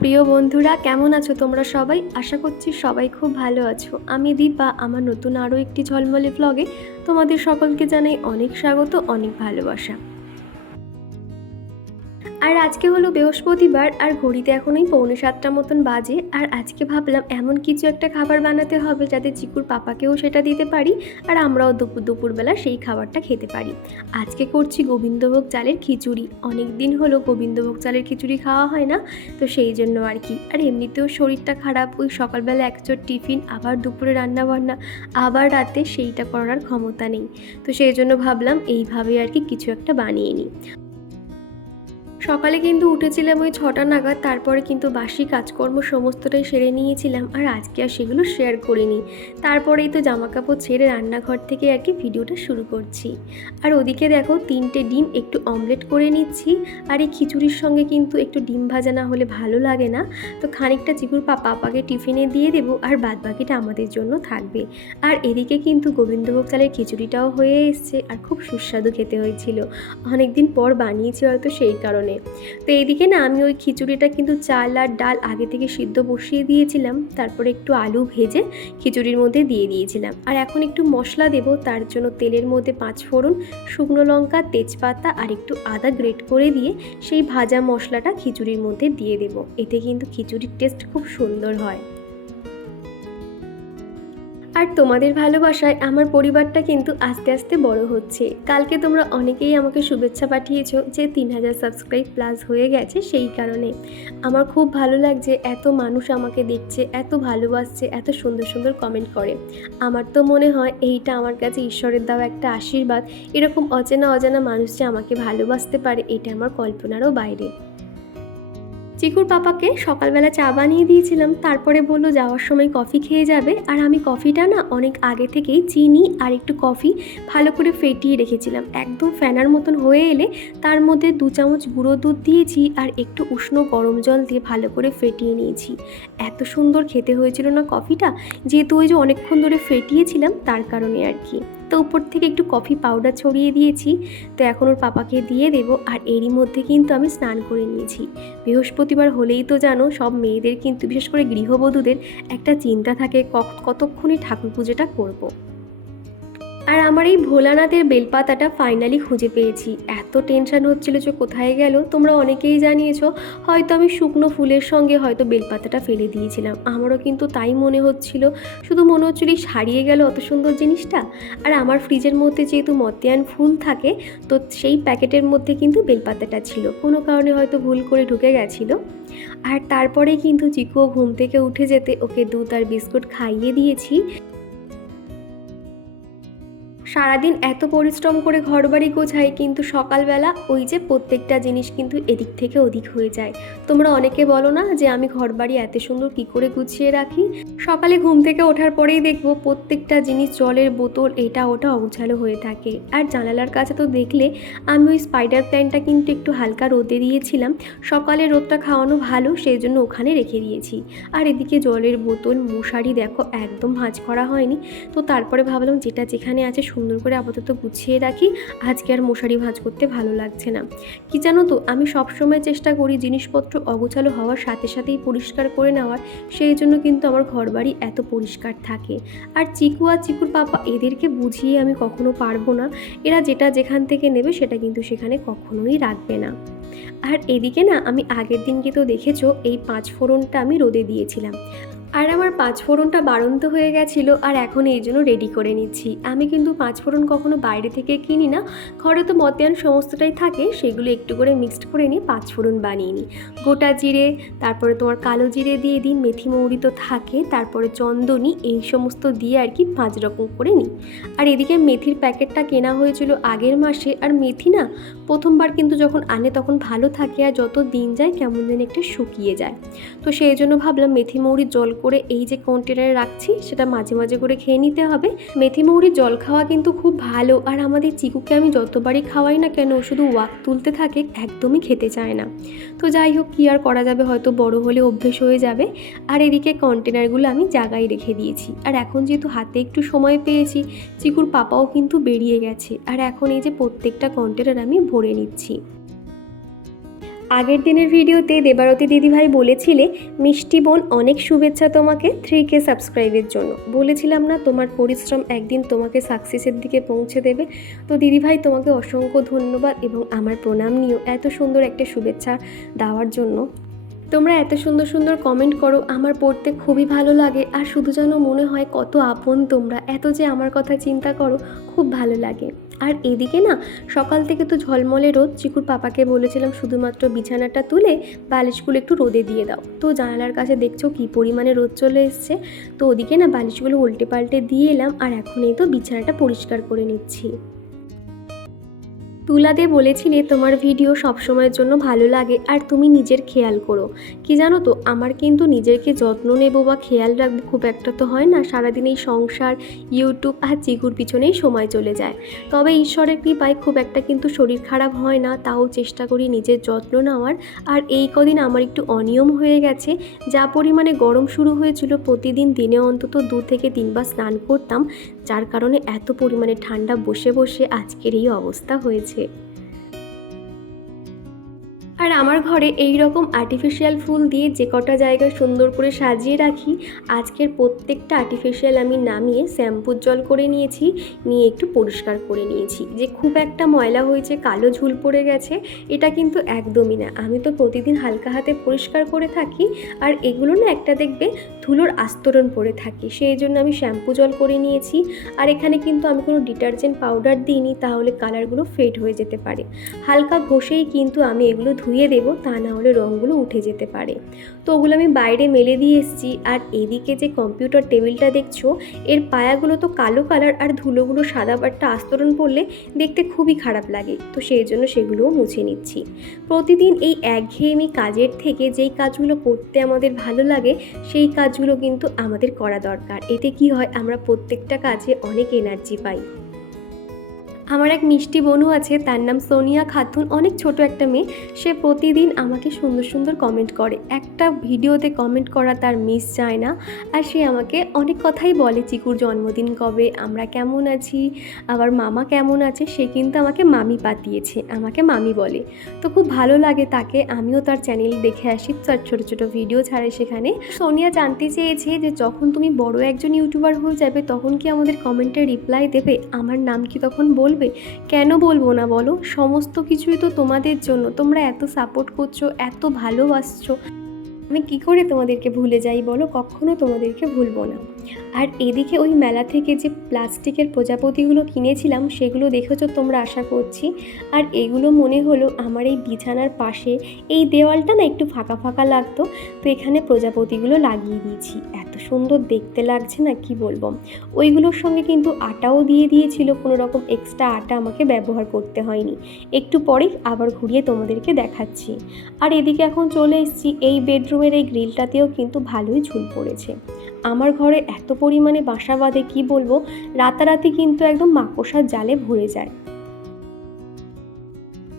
প্রিয় বন্ধুরা, কেমন আছো তোমরা সবাই? আশা করছি সবাই খুব ভালো আছো। আমি দীপা, আমার নতুন আরও একটি ঝলমলে ব্লগে তোমাদের সকলকে জানাই অনেক স্বাগত, অনেক ভালোবাসা। আর আজকে হলো বৃহস্পতিবার আর ঘড়িতে এখন এই পৌনে সাতটা মতন বাজে। আর আজকে ভাবলাম এমন কিছু একটা খাবার বানাতে হবে যাতে চিকুর পাপাকেও সেটা দিতে পারি আর আমরাও দুপুর দুপুরবেলা সেই খাবারটা খেতে পারি। আজকে করছি গোবিন্দভোগ চালের খিচুড়ি। অনেক দিন হলো গোবিন্দভোগ চালের খিচুড়ি খাওয়া হয় না, তো সেই জন্য আর কি। আর এমনিতেও শরীরটা খারাপ, ওই সকালবেলা একচোট টিফিন, আবার দুপুরে রান্না বান্না আবার রাতে সেইটা করার ক্ষমতা নেই। তো সেই জন্য ভাবলাম এইভাবে আর কি কিছু একটা বানিয়ে নিই। সকালে কিন্তু উঠেছিলাম ওই ছটা নাগাদ, তারপরে কিন্তু বাসি কাজকর্ম সমস্তটাই সেরে নিয়েছিলাম আর আজকে আর সেগুলো শেয়ার করিনি। তারপরেই তো জামা কাপড় ছেড়ে রান্নাঘর থেকে আর কি ভিডিওটা শুরু করছি। আর ওদিকে দেখো তিনটে ডিম একটু অমলেট করে নিচ্ছি, আর এই খিচুড়ির সঙ্গে কিন্তু একটু ডিম ভাজা না হলে ভালো লাগে না। তো খানিকটা চিকুর পা পাপাকে টিফিনে দিয়ে দেবো আর বাদ বাকিটা আমাদের জন্য থাকবে। আর এদিকে কিন্তু গোবিন্দভোগ চালের খিচুড়িটাও হয়ে এসছে আর খুব সুস্বাদু খেতে হয়েছিল। অনেকদিন পর বানিয়েছি হয়তো সেই কারণে। তো এইদিকে না আমি ওই খিচুড়িটা কিন্তু চাল আর ডাল আগে থেকে সিদ্ধ বসিয়ে দিয়েছিলাম, তারপরে একটু আলু ভেজে খিচুড়ির মধ্যে দিয়ে দিয়েছিলাম। আর এখন একটু মশলা দেব, তার জন্য তেলের মধ্যে পাঁচ ফোড়ন, শুকনো লঙ্কা, তেজপাতা আর একটু আদা গ্রেট করে দিয়ে সেই ভাজা মশলাটা খিচুড়ির মধ্যে দিয়ে দেব। এতে কিন্তু খিচুড়ির টেস্ট খুব সুন্দর হয়। আর তোমাদের ভালোবাসায় আমার পরিবারটা কিন্তু আস্তে আস্তে বড় হচ্ছে। কালকে তোমরা অনেকেই আমাকে শুভেচ্ছা পাঠিয়েছো যে তিন হাজার সাবস্ক্রাইব প্লাস হয়ে গেছে সেই কারণে। আমার খুব ভালো লাগছে এত মানুষ আমাকে দেখছে, এত ভালোবাসছে, এত সুন্দর সুন্দর কমেন্ট করে। আমার তো মনে হয় এইটা আমার কাছে ঈশ্বরের দেওয়া একটা আশীর্বাদ। এরকম অচেনা অজানা মানুষ যে আমাকে ভালোবাসতে পারে, এটা আমার কল্পনারও বাইরে। চিকুর পাপাকে সকালবেলা চা বানিয়ে দিয়েছিলাম। তারপরে বলল, যাওয়ার সময় কফি খেয়ে যাবে। আর আমি কফিটা না অনেক আগে থেকেই চিনি আর একটু কফি ভালো করে ফেটিয়ে রেখেছিলাম। একদম ফ্যানার মতন হয়ে এলে তার মধ্যে দু চামচ গুঁড়ো দুধ দিয়েছি আর একটু উষ্ণ গরম জল দিয়ে ভালো করে ফেটিয়ে নিয়েছি। এত সুন্দর খেতে হয়েছিল না কফিটা? যেহেতু ওই যে অনেকক্ষণ ধরে ফেটিয়েছিলাম, তার কারণে আর কি। তো উপর থেকে একটু কফি পাউডার ছড়িয়ে দিয়েছি। তো এখন ওর পাপাকে দিয়ে দেব আর এরই মধ্যে কিন্তু আমি স্নান করে নিয়েছি। বৃহস্পতিবার হলেই তো জানো, সব মেয়েদের কিন্তু, বিশেষ করে গৃহবধূদের একটা চিন্তা থাকে কতক্ষণে ঠাকুর পুজোটা করব। আর আমার এই ভোলানাথের বেলপাতাটা ফাইনালি খুঁজে পেয়েছি। এত টেনশন হচ্ছিল যে কোথায় গেল, তোমরা অনেকেই জানিয়েছো, হয়তো আমি শুকনো ফুলের সঙ্গে হয়তো বেলপাতাটা ফেলে দিয়েছিলাম। আমারও কিন্তু তাই মনে হচ্ছিল, শুধু মনে হচ্ছিল হারিয়ে গেল অত সুন্দর জিনিসটা। আর আমার ফ্রিজের মধ্যে যেহেতু মতিয়ান ফুল থাকে, তো সেই প্যাকেটের মধ্যে কিন্তু বেলপাতাটা ছিল। কোনো কারণে হয়তো ভুল করে ঢুকে গেছিল। আর তারপরে কিন্তু চিকুও ঘুম থেকে উঠে যেতে ওকে দুধ আর বিস্কুট খাইয়ে দিয়েছি। সারাদিন এত পরিশ্রম করে ঘরবাড়ি গোছাই, কিন্তু সকালবেলা ওই যে প্রত্যেকটা জিনিস কিন্তু এদিক থেকে ওদিক হয়ে যায়। তোমরা অনেকে বলো না যে আমি ঘরবাড়ি এত সুন্দর কি করে গুছিয়ে রাখি? সকালে ঘুম থেকে ওঠার পরেই দেখব প্রত্যেকটা জিনিস জলের বোতল, এটা ওটা অগোছালো হয়ে থাকে। আর জানালার কাছে তো দেখলে আমি ওই স্পাইডার প্ল্যানটা কিন্তু একটু হালকা রোদে দিয়েছিলাম। সকালে রোদটা খাওয়ানো ভালো, সেই জন্য ওখানে রেখে দিয়েছি। আর এদিকে জলের বোতল, মশারি দেখো, একদম ভাঁজ করা হয়নি। তো তারপরে ভাবলাম যেটা যেখানে আছে সুন্দর করে আপাতত গুছিয়ে রাখি। আজকে আর মশারি ভাঁজ করতে ভালো লাগছে না। কি জানো তো, আমি সবসময় চেষ্টা করি জিনিসপত্র অগোছালো হওয়ার সাথে সাথেই পরিষ্কার করে নেওয়ার। সেই জন্য কিন্তু আমার ঘরবাড়ি এত পরিষ্কার থাকে। আর চিকু আর চিকুর পাপা এদেরকে বুঝিয়ে আমি কখনো পারব না। এরা যেটা যেখান থেকে নেবে সেটা কিন্তু সেখানে কখনোই রাখবে না। আর এদিকে না, আমি আগের দিনকে তো দেখেছ, এই পাঁচ ফোড়নটা আমি রোদে দিয়েছিলাম। আর আমার পাঁচ ফোড়নটা বাড়ন্ত হয়ে গেছিল আর এখন এই জন্য রেডি করে নিচ্ছি। আমি কিন্তু পাঁচ ফোড়ন কখনো বাইরে থেকে কিনি না। ঘরে তো মতিয়ান সমস্তটাই থাকে, সেগুলো একটু করে মিক্সড করে নিয়ে পাঁচ ফোড়ন বানিয়ে নিই। গোটা জিরে, তারপরে তোমার কালো জিরে দিয়ে দিই, মেথি মৌরি তো থাকে, তারপরে চন্দনী, এই সমস্ত দিয়ে আর কি পাঁচ রকম করে নিই। আর এদিকে মেথির প্যাকেটটা কেনা হয়েছিল আগের মাসে, আর মেথি না প্রথমবার কিন্তু যখন আনে তখন ভালো থাকে, আর যত দিন যায় কেমন যেন একটু শুকিয়ে যায়। তো সেই জন্য ভাবলাম মেথি মৌরির জল করে এই যে কন্টেনারে রাখছি, সেটা মাঝে মাঝে করে খেয়ে নিতে হবে। মেথি মৌরির জল খাওয়া কিন্তু খুব ভালো, আর আমাদের চিকুকে আমি যতবারই খাওয়াই না কেন শুধু ওয়াক তুলতে থাকে, একদমই খেতে চায় না। তো যাই হোক, কী আর করা যাবে, হয়তো বড় হলে অভ্যেস হয়ে যাবে। আর এদিকে কন্টেনারগুলো আমি জায়গায় রেখে দিয়েছি। আর এখন যেহেতু হাতে একটু সময় পেয়েছি, চিকুর পাপাও কিন্তু বেরিয়ে গেছে। আর এখন এই যে প্রত্যেকটা কন্টেনার আমি ভরে নিচ্ছি। আগের দিনের ভিডিওতে দেবারতী দিদিভাই বলেছিলে, মিষ্টি বোন, অনেক শুভেচ্ছা তোমাকে থ্রি কে সাবস্ক্রাইবের জন্য। বলেছিলাম না, তোমার পরিশ্রম একদিন তোমাকে সাকসেসের দিকে পৌঁছে দেবে। তো দিদিভাই, তোমাকে অসংখ্য ধন্যবাদ এবং আমার প্রণাম নিও এত সুন্দর একটা শুভেচ্ছা দেওয়ার জন্য। তোমরা এত সুন্দর সুন্দর কমেন্ট করো, আমার পড়তে খুবই ভালো লাগে। আর শুধু যেন মনে হয় কত আপন তোমরা, এত যে আমার কথা চিন্তা করো, খুব ভালো লাগে। আর এদিকে না, সকাল থেকে তো ঝলমলে রোদ। চিকুর পাপাকে বলেছিলাম শুধুমাত্র বিছানাটা তুলে বালিশগুলো একটু রোদে দিয়ে দাও। তো জানালার কাছে দেখছ কি পরিমাণে রোদ চলে এসছে? তো ওদিকে না বালিশগুলো উল্টে পাল্টে দিয়ে এলাম আর এখন এই তো বিছানাটা পরিষ্কার করে নিচ্ছি। তুলাদে বলেছিলে তোমার ভিডিও সবসময়ের জন্য ভালো লাগে আর তুমি নিজের খেয়াল করো। কি জানো তো, আমার কিন্তু নিজেকে যত্ন নেব বা খেয়াল রাখব খুব একটা তো হয় না, সারাদিন এই সংসার ইউটিউব আর চিকুর পিছনেই সময় চলে যায়। তবে ঈশ্বরের কৃপায় খুব একটা কিন্তু শরীর খারাপ হয় না, তাও চেষ্টা করি নিজের যত্ন নেওয়ার। আর এই কদিন আমার একটু অনিয়ম হয়ে গেছে, যা পরিমাণে গরম শুরু হয়েছিল প্রতিদিন দিনে অন্তত দু থেকে তিনবার স্নান করতাম। যার কারণে এত পরিমাণে ঠান্ডা বসে বসে আজকের এই অবস্থা হয়েছে। আর আমার ঘরে এই রকম আর্টিফিশিয়াল ফুল দিয়ে যে কটা জায়গায় সুন্দর করে সাজিয়ে রাখি, আজকের প্রত্যেকটা আর্টিফিশিয়াল আমি নামিয়ে শ্যাম্পুর জল করে নিয়েছি, নিয়ে একটু পরিষ্কার করে নিয়েছি। যে খুব একটা ময়লা হয়েছে, কালো ঝুল পড়ে গেছে, এটা কিন্তু একদমই না। আমি তো প্রতিদিন হালকা হাতে পরিষ্কার করে থাকি, আর এগুলো না একটা দেখবে ধুলোর আস্তরণ পড়ে থাকে। সেই জন্য আমি শ্যাম্পু জল করে নিয়েছি, আর এখানে কিন্তু আমি কোনো ডিটারজেন্ট পাউডার দিইনি, তাহলে কালারগুলো ফেড হয়ে যেতে পারে। হালকা ঘষেই কিন্তু আমি এগুলো ধুয়ে দেবো, তা না হলে রঙগুলো উঠে যেতে পারে। তো ওগুলো আমি বাইরে মেলে দিয়ে এসেছি, আর এদিকে যে কম্পিউটার টেবিলটা দেখছ, এর পায়াগুলো তো কালো কালার আর ধুলোগুলো সাদা একটা আস্তরণ পড়লে দেখতে খুবই খারাপ লাগে। তো সেই জন্য সেগুলোও মুছে নিচ্ছি। প্রতিদিন এই একঘেয়েমি কাজের থেকে যেই কাজগুলো করতে আমাদের ভালো লাগে, সেই কাজগুলো কিন্তু আমাদের করা দরকার। এতে কি হয়, আমরা প্রত্যেকটা কাজে অনেক এনার্জি পাই। আমার এক মিষ্টি বোনও আছে, তার নাম সোনিয়া খাতুন। অনেক ছোট একটা মেয়ে। সে প্রতিদিন আমাকে সুন্দর সুন্দর কমেন্ট করে। একটা ভিডিওতে কমেন্ট করা তার মিস যায় না। আর সে আমাকে অনেক কথাই বলে, চিকুর জন্মদিন কবে? আমরা কেমন আছি? আবার মামা কেমন আছে? সে কিন্তু আমাকে মামি পাতিয়েছে, আমাকে মামি বলে। তো খুব ভালো লাগে তাকে। আমিও তার চ্যানেল দেখে আসি, তার ছোটো ছোটো ভিডিও ছাড়ে সেখানে। সোনিয়া জানতে চেয়েছে যে, যখন তুমি বড় একজন ইউটিউবার হয়ে যাবে, তখন কি আমাদের কমেন্টে রিপ্লাই দেবে? আমার নাম কি তখন বলবে? কেন বলব না বলো? সমস্ত কিছুই তো তোমাদের জন্য। তোমরা এত সাপোর্ট করছ, এত ভালোবাসছো। আমি কি করে তোমাদেরকে ভুলে যাই বলো? কখনো তোমাদেরকে ভুলবো না। আর এদিকে ওই মেলা থেকে যে প্লাস্টিকের প্রজাপতিগুলো কিনেছিলাম, সেগুলো দেখেছ তোমরা আশা করছি? আর এগুলো মনে হলো আমার এই বিছানার পাশে, এই দেওয়ালটা না একটু ফাঁকা ফাঁকা লাগতো, তো এখানে প্রজাপতিগুলো লাগিয়ে দিয়েছি। এত সুন্দর দেখতে লাগছে না, কি বলব? ওইগুলোর সঙ্গে কিন্তু আটাও দিয়ে দিয়েছিল, কোনো রকম এক্সট্রা আটা আমাকে ব্যবহার করতে হয়নি। একটু পরেই আবার ঘুরিয়ে তোমাদেরকে দেখাচ্ছি। আর এদিকে এখন চলে এসেছি, এই বেডরুমের এই গ্রিলটাতেও কিন্তু ভালোই ঝুল পড়েছে। আমার ঘরে এত পরিমাণে বাসা বাঁধে, কী বলব? রাতারাতি কিন্তু একদম মাকড়সার জালে ভরে যায়।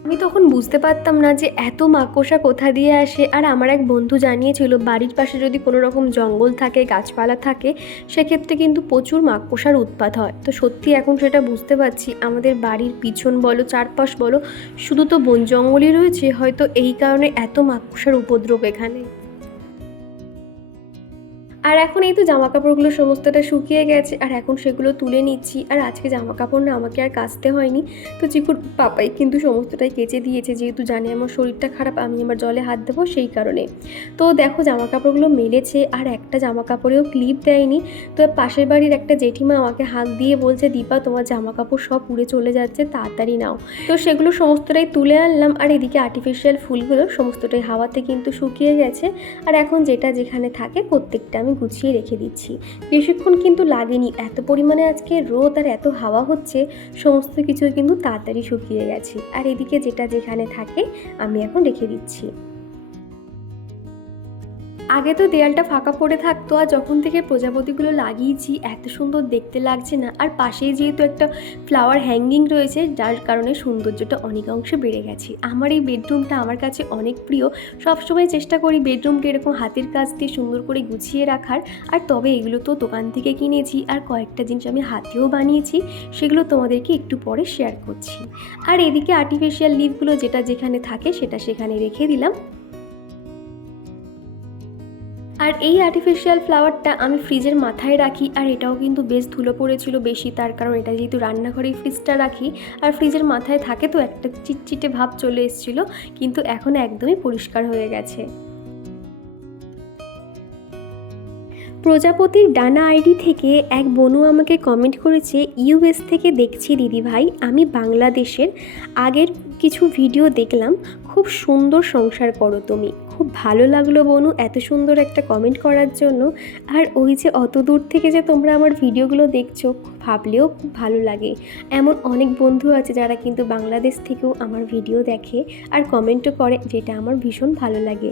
আমি তখন বুঝতে পারতাম না যে এত মাকড়সা কোথা দিয়ে আসে। আর আমার এক বন্ধু জানিয়েছিল, বাড়ির পাশে যদি কোনো রকম জঙ্গল থাকে, গাছপালা থাকে, সেক্ষেত্রে কিন্তু প্রচুর মাকড়সার উৎপাত হয়। তো সত্যি এখন সেটা বুঝতে পারছি, আমাদের বাড়ির পিছন বলো, চারপাশ বলো, শুধু তো বন জঙ্গলই রয়েছে, হয়তো এই কারণে এত মাকড়সার উপদ্রব এখানে। আর এখন এই তো জামা কাপড়গুলো সমস্তটা শুকিয়ে গেছে, আর এখন সেগুলো তুলে নিচ্ছি। আর আজকে জামা কাপড় না আমাকে আর কাচতে হয়নি। তো চিকুর পাপাই কিন্তু সমস্তটাই কেচে দিয়েছে, যেহেতু জানে আমার শরীরটা খারাপ, আমি আমার জলে হাত দেবো সেই কারণে। তো দেখো জামা কাপড়গুলো মেলেছে, আর একটা জামা কাপড়েও ক্লিপ দেয়নি। তো পাশের বাড়ির একটা জেঠিমা আমাকে হাত দিয়ে বলছে, দীপা, তোমার জামা কাপড় সব উড়ে চলে যাচ্ছে, তাড়াতাড়ি নাও। তো সেগুলো সমস্তটাই তুলে আনলাম, আর এদিকে আর্টিফিশিয়াল ফুলগুলো সমস্তটাই হাওয়াতে কিন্তু শুকিয়ে গেছে। আর এখন যেটা যেখানে থাকে প্রত্যেকটা আমি গুছিয়ে রেখে দিচ্ছি। বেশিক্ষণ কিন্তু লাগেনি। এত পরিমাণে আজকে রোদ আর এত হাওয়া হচ্ছে, সমস্ত কিছু কিন্তু তাড়াতাড়ি শুকিয়ে গেছে। আর এদিকে যেটা যেখানে থাকে, আমি এখন রেখে দিচ্ছি। আগে তো দেয়ালটা ফাঁকা পড়ে থাকতো আর যখন থেকে প্রজাপতিগুলো লাগিয়েছি, এত সুন্দর দেখতে লাগছে না। আর পাশেই যেহেতু একটা ফ্লাওয়ার হ্যাঙ্গিং রয়েছে, যার কারণে সৌন্দর্যটা অনেক অনেকাংশে বেড়ে গেছে। আমার এই বেডরুমটা আমার কাছে অনেক প্রিয়। সবসময় চেষ্টা করি বেডরুমটা এরকম হাতের কাজ দিয়ে সুন্দর করে গুছিয়ে রাখার। আর তবে এগুলো তো দোকান থেকে কিনেছি আর কয়েকটা জিনিস আমি হাতেও বানিয়েছি, সেগুলো তোমাদেরকে একটু পরে শেয়ার করছি। আর এদিকে আর্টিফিশিয়াল লিভগুলো যেটা যেখানে থাকে, সেটা সেখানে রেখে দিলাম। আর এই আর্টিফিশিয়াল ফ্লাওয়ারটা আমি ফ্রিজের মাথায় রাখি, আর এটাও কিন্তু বেশ ধুলো পড়েছিল বেশি, তার কারণ এটা যেহেতু রান্নাঘরেই ফ্রিজটা রাখি, আর ফ্রিজের মাথায় থাকে তো একটা চিটচিটে ভাব চলে এসেছিল, কিন্তু এখন একদমই পরিষ্কার হয়ে গেছে। প্রজাপতির ডানা আইডি থেকে এক বনু আমাকে কমেন্ট করেছে ইউএস থেকে দেখছি দিদি ভাই আমি বাংলাদেশের আগের কিছু ভিডিও দেখলাম, খুব সুন্দর সংসার করো তুমি। খুব ভালো লাগল বনু এত সুন্দর একটা কমেন্ট করার জন্য। আর ওই যে অত দূর থেকে যে তোমরা আমার ভিডিওগুলো দেখছ ভাবলেও খুব ভালো লাগে। এমন অনেক বন্ধু আছে যারা কিন্তু বাংলাদেশ থেকেও আমার ভিডিও দেখে আর কমেন্টও করে, যেটা আমার ভীষণ ভালো লাগে।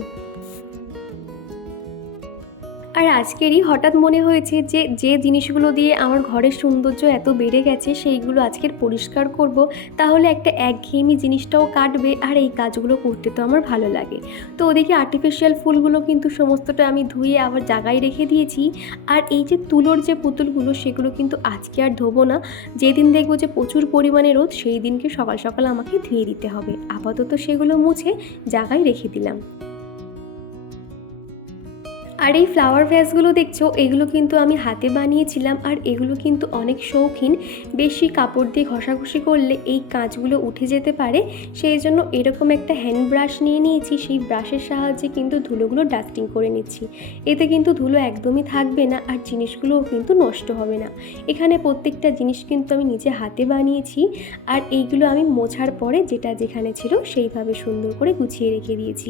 আর আজকেরই হঠাৎ মনে হয়েছে যে যে জিনিসগুলো দিয়ে আমার ঘরের সৌন্দর্য এত বেড়ে গেছে, সেইগুলো আজকের পরিষ্কার করব। তাহলে একটা একঘেয়েমি জিনিসটাও কাটবে আর এই কাজগুলো করতে তো আমার ভালো লাগে। তো ওদিকে আর্টিফিশিয়াল ফুলগুলো কিন্তু সমস্তটা আমি ধুয়ে আবার জায়গায় রেখে দিয়েছি। আর এই যে তুলোর যে পুতুলগুলো, সেগুলো কিন্তু আজকে আর ধোবো না। যেদিন দেখব যে প্রচুর পরিমাণে রোদ, সেই দিনকে সকাল সকাল আমাকে ধুয়ে দিতে হবে। আপাতত সেগুলো মুছে জায়গায় রেখে দিলাম। আর এই ফ্লাওয়ার ভ্যাসগুলো দেখছ, এগুলো কিন্তু আমি হাতে বানিয়েছিলাম আর এগুলো কিন্তু অনেক শৌখিন। বেশি কাপড় দিয়ে ঘষাঘষি করলে এই কাঁচগুলো উঠে যেতে পারে। সেই জন্য এরকম একটা হ্যান্ড ব্রাশ নিয়ে নিয়েছি, সেই ব্রাশের সাহায্যে কিন্তু ধুলোগুলো ডাস্টিং করে নিচ্ছি। এতে কিন্তু ধুলো একদমই থাকবে না আর জিনিসগুলোও কিন্তু নষ্ট হবে না। এখানে প্রত্যেকটা জিনিস কিন্তু আমি নিজে হাতে বানিয়েছি আর এইগুলো আমি মোছার পরে যেটা যেখানে ছিল সেইভাবে সুন্দর করে গুছিয়ে রেখে দিয়েছি।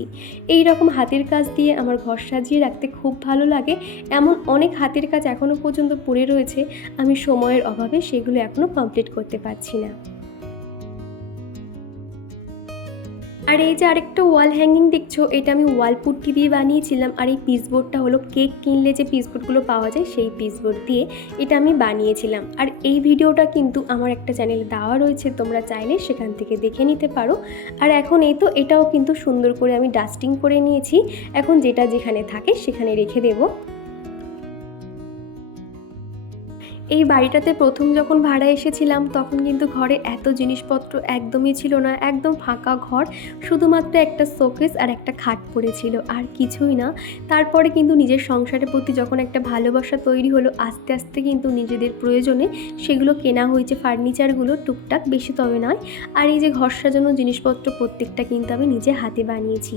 এই রকম হাতের কাজ দিয়ে আমার ঘর সাজিয়ে রাখতে খুব ভালো লাগে। এমন অনেক হাতের কাজ এখনও পর্যন্ত পড়ে রয়েছে। আমি সময়ের অভাবে সেগুলো এখনও কমপ্লিট করতে পারছি না। আর এই যে আরেকটা ওয়াল হ্যাঙ্গিং দেখছ, এটা আমি ওয়াল পুট্টি দিয়ে বানিয়েছিলাম। আর এই পিসবোর্ডটা হলো কেক কিনলে যে পিসবোর্ডগুলো পাওয়া যায়, সেই পিসবোর্ড দিয়ে এটা আমি বানিয়েছিলাম। আর এই ভিডিওটা কিন্তু আমার একটা চ্যানেলে দেওয়া রয়েছে, তোমরা চাইলে সেখান থেকে দেখে নিতে পারো। আর এখন এই তো, এটাও কিন্তু সুন্দর করে আমি ডাস্টিং করে নিয়েছি। এখন যেটা যেখানে থাকে সেখানে রেখে দেবো। এই বাড়িটাতে প্রথম যখন ভাড়া এসেছিলাম, তখন কিন্তু ঘরে এত জিনিসপত্র একদমই ছিল না, একদম ফাঁকা ঘর, শুধুমাত্র একটা শোকেস আর একটা খাট পড়েছিল, আর কিছুই না। তারপরে কিন্তু নিজের সংসারের প্রতি যখন একটা ভালোবাসা তৈরি হলো, আস্তে আস্তে কিন্তু নিজেদের প্রয়োজনে সেগুলো কেনা হয়েছে, ফার্নিচারগুলো টুকটাক, বেশি তবে নয়। আর এই যে ঘর সাজানো জিনিসপত্র প্রত্যেকটা কিন্তু আমি নিজে হাতে বানিয়েছি।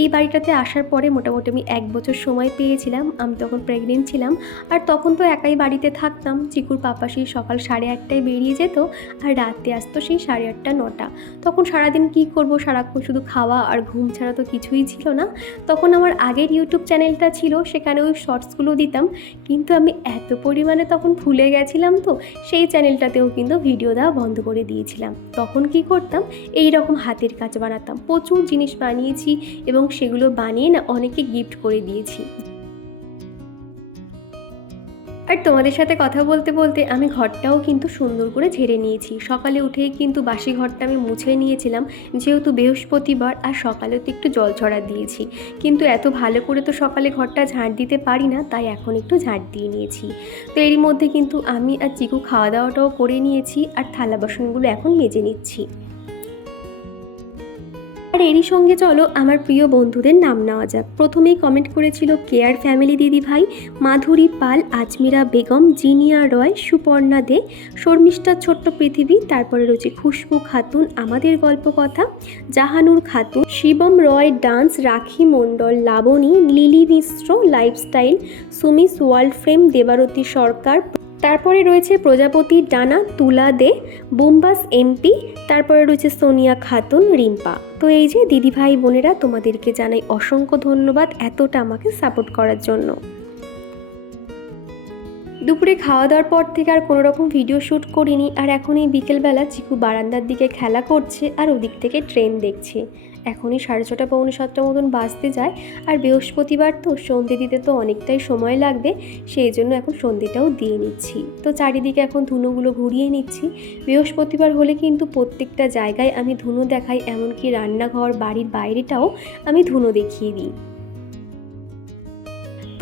এই বাড়িটাতে আসার পরে মোটামুটি আমি এক বছর সময় পেয়েছিলাম, আমি তখন প্রেগনেন্ট ছিলাম, আর তখন তো একাই বাড়িতে থাকতাম। চিকুর পাপা সেই সকাল সাড়ে আটটায় বেরিয়ে যেত আর রাতে আসতো সেই সাড়ে আটটা, নটা। তখন সারাদিন কী করব? সারাক্ষণ শুধু খাওয়া আর ঘুম ছাড়া তো কিছুই ছিল না। তখন আমার আগের ইউটিউব চ্যানেলটা ছিল, সেখানে ওই শর্টসগুলো দিতাম। কিন্তু আমি এত পরিমাণে তখন ভুলে গেছিলাম তো, সেই চ্যানেলটাতেও কিন্তু ভিডিও দেওয়া বন্ধ করে দিয়েছিলাম। তখন কি করতাম? এই রকম হাতের কাজ বানাতাম। প্রচুর জিনিস বানিয়েছি এবং সেগুলো বানিয়ে না অনেকে গিফট করে দিয়েছি। আর তোমাদের সাথে কথা বলতে বলতে আমি ঘরটাও কিন্তু সুন্দর করে ঝেড়ে নিয়েছি। সকালে উঠেই কিন্তু বাসি ঘরটা আমি মুছে নিয়েছিলাম, যেহেতু বৃহস্পতিবার আর সকালে তো একটু জল ছড়া দিয়েছি। কিন্তু এত ভালো করে তো সকালে ঘরটা ঝাঁট দিতে পারি না, তাই এখন একটু ঝাঁট দিয়ে নিয়েছি। তো এরই মধ্যে কিন্তু আমি আর চিকু খাওয়া দাওয়াটাও করে নিয়েছি আর থালা বাসনগুলো এখন মেজে নিচ্ছি। এরই সঙ্গে চলো আমার প্রিয় বন্ধুদের নাম নেওয়া যাক। প্রথমেই কমেন্ট করেছিল কেয়ার ফ্যামিলি দিদি ভাই, মাধুরী পাল, আজমিরা বেগম, জিনিয়া রয়, সুপর্ণা দে শর্মিষ্ঠার ছোট্ট পৃথিবী, তারপরে রয়েছে খুশবু খাতুন, আমাদের গল্প কথা, Jahanur Khatun, Shivam Roy dance Rakhi Mondal, Laboni, Lily Mishra lifestyle Sumi's world frame Debarati Sarkar তারপরে রয়েছে প্রজাপতি ডানা, তুলা দে, বুম্বাস এমপি, তারপরে রয়েছে সোনিয়া খাতুন, রিম্পা। তো এই যে দিদি ভাই বোনেরা, তোমাদেরকে জানাই অসংখ্য ধন্যবাদ এতটা আমাকে সাপোর্ট করার জন্য। দুপুরে খাওয়া দাওয়ার পর থেকে আর কোনো রকম ভিডিও শ্যুট করিনি, আর এখন এই বিকেলবেলা চিকু বারান্দার দিকে খেলা করছে আর ওদিক থেকে ট্রেন দেখছে। এখনই সাড়ে ছটা পৌনে সাতটা মতন বাজতে যায়, আর বৃহস্পতিবার তো সন্ধে দিতে তো অনেকটাই সময় লাগবে, সেই জন্য এখন সন্ধেটাও দিয়ে নিচ্ছি। তো চারিদিকে এখন ধুনোগুলো ঘুরিয়ে নিচ্ছি। বৃহস্পতিবার হলে কিন্তু প্রত্যেকটা জায়গায় আমি ধুনো দেখাই, এমনকি রান্নাঘর, বাড়ির বাইরেটাও আমি ধুনো দেখিয়ে দিই।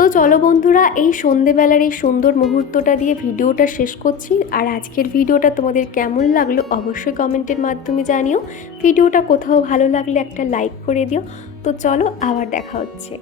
তো চলো বন্ধুরা, এই সন্ধেবেলার এই সুন্দর মুহূর্তটা দিয়ে ভিডিওটা শেষ করছি। আর আজকের ভিডিওটা তোমাদের কেমন লাগল অবশ্যই কমেন্টের মাধ্যমে জানিও। ভিডিওটা কোথাও ভালো লাগলে একটা লাইক করে দিও। তো চলো আবার দেখা হচ্ছে।